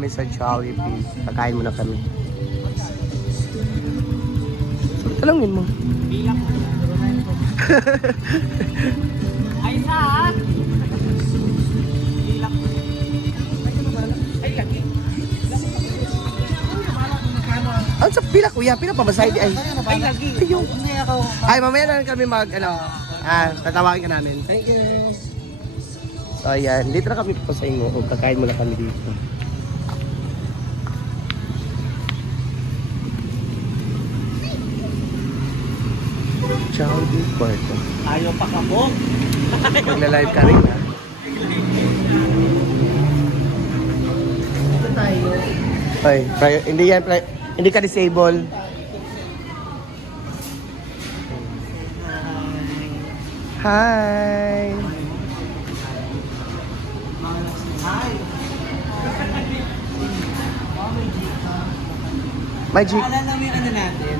kami sa Jollibee. Kakain muna kami. Talangin mo. Bilang mo. Ay, saan? Bilang mo. Ay, lagi. Ano sa pila kuya? Pila pa ba side ay? Ay, lagi. Ayun. Hindi ako. Ay, mamaya na lang kami tatawagin ka namin. Thank you. So, ayan. Dito na kami po sa inyo. O, kakain muna kami dito. Jollibee Puerto. Ayaw pa ka po. Magla-live ka rin, ha? Ito tayo. Ay, hindi yan, hindi ka disable. Hi! Hi. Magic. Naalala mo yung ano natin?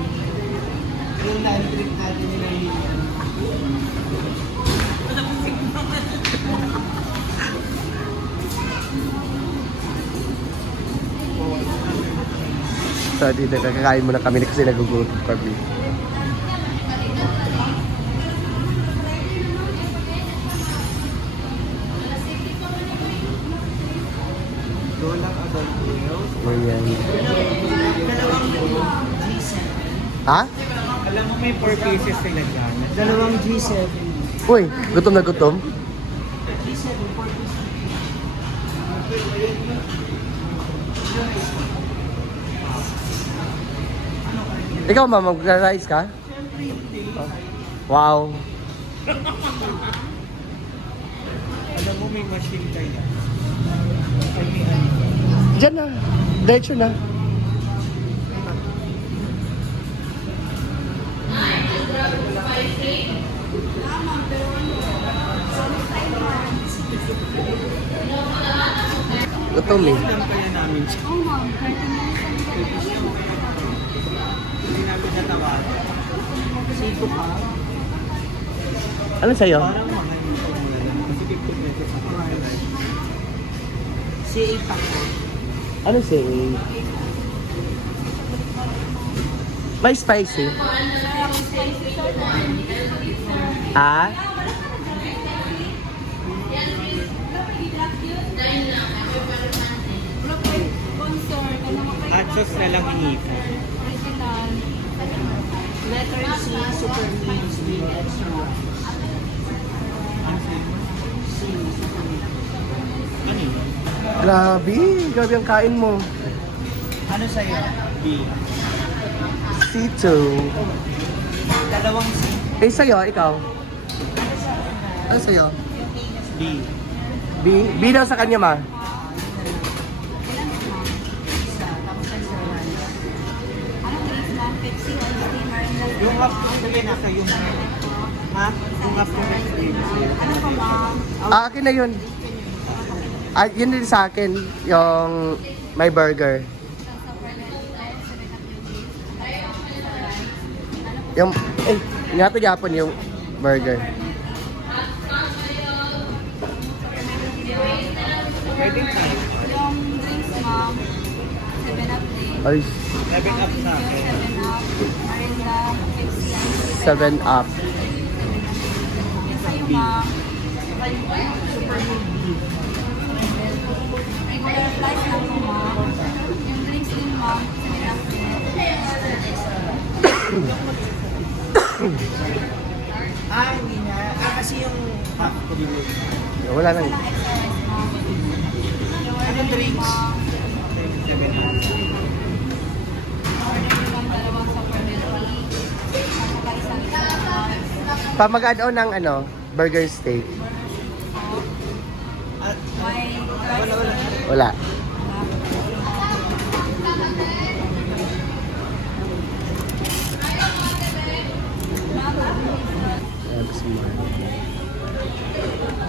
Yung live trip natin nila Lilian. So, dito kakain muna kami kasi nagugutom kami. Dolang adult meals. Ayan. Dalawang G7. Ha? Alam mo may 4 pieces sila dyan. Dalawang G7. Uy, gutom na gutom. G7, 4 pieces. Ikaw, ma'am, mag-rice ka? Wow. Alam mo may machine kaya. Ay, may ano. Diyan na. Diretso na. Gutom eh. Alam kaya namin siya. Oo, ma'am. 30 minutes Hindi namin natawagan. Siko pa. Ano sa'yo? Parang mga yung pagmula lang. Kasi 50 pesos sa price. Si pa. Ano sa'yo? May spicy. Ah? Hot sauce na lang hinihita. Letter C, super means with extra. Ano yun? Grabe. Grabe ang kain mo. Ano sa'yo? B. C2. Dalawang C. Eh, sa'yo, ikaw? Ano sa'yo? B. B? B daw sa kanya, ma. Yung half yung bigay na kayo. Ha? Yung half yung bigay. Ano pa, ma'am? Akin na yun. Yun din sa akin, yung may burger. Yung, nga to Japon yung burger. Pwede ka. Yung drinks, ma'am. 7-Up din. Ay, 7 up sa akin. 7-Up, Marinda, Pepsi, 7 up. yung sa'yo, ma'am. Super movie. Regular flights lang po, ma'am. Yung drinks din, ma'am. 7-Up din. Hindi na. Kasi yung half ko din. Wala nang. Walang XRS, ma'am. Ano drinks? 7 up. Order ko lang dalawang supplementary. Saka isang rice. Pa mag-add-on ng burger steak. At May wala. Wala. Ayan, gusto mo.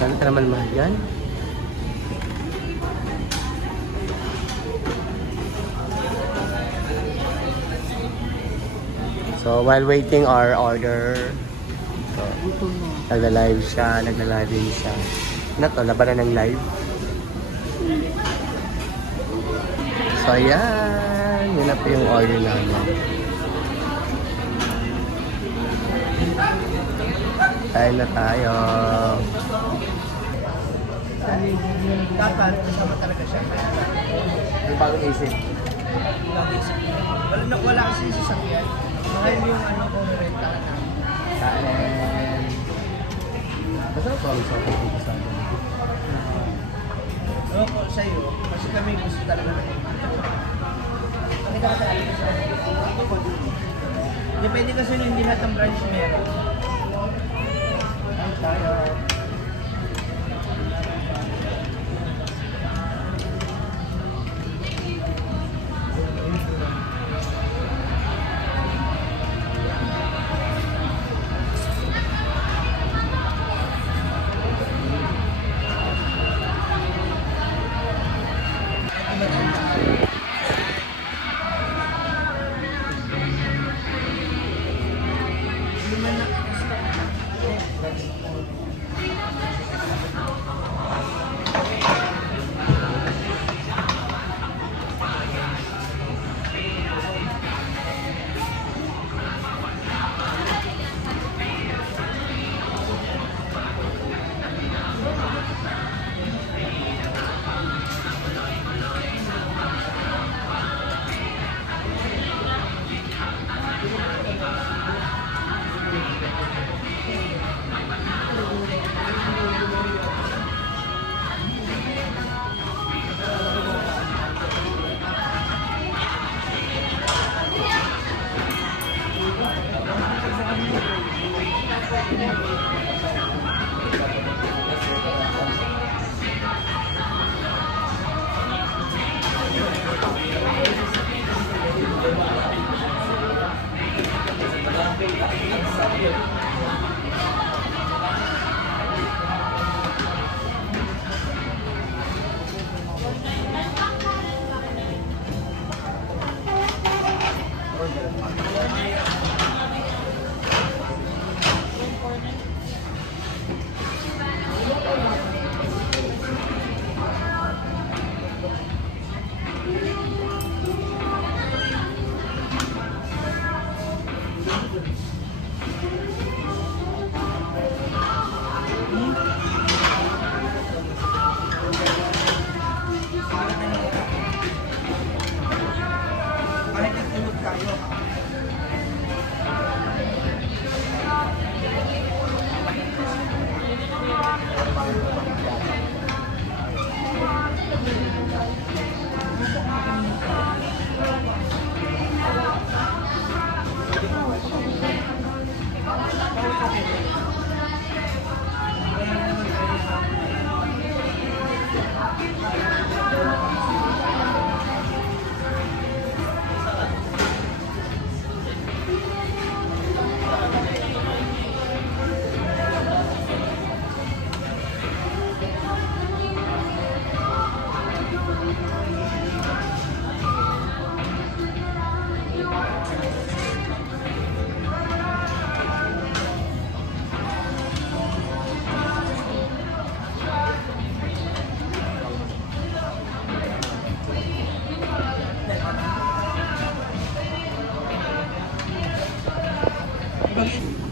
Ganito naman mahal yan. So, while waiting our order, so, nagla-live din siya. Ano to, labanan ng live? So, ayan. Yun na po yung order namin. Kain na tayo. Dapat, kasama talaga siya. Yung bagong isip. Wala kasi yung sasakyan. Mahal yung kung rentahan namin. Kain. Basta ko kami sa kapag sa akin. Ano po sa'yo, kasi kami gusto talaga na. Depende kasi na hindi lahat ng branch meron. Ay, tayo.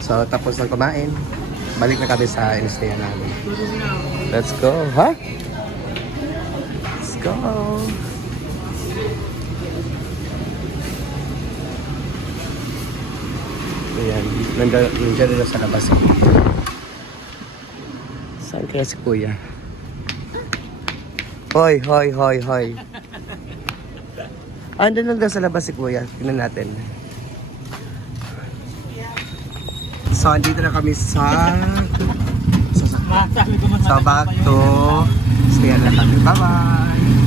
So, tapos na kumain. Balik na kami sa instayan namin. Let's go, ha? Let's go. Ayan, nandiyan na sa labas. Saan kaya si Kuya? Hoy, hoy, hoy, hoy. Andun lang daw sa labas si Kuya. Tingnan natin. So, andito na kami sa back to stay na kami. Bye-bye!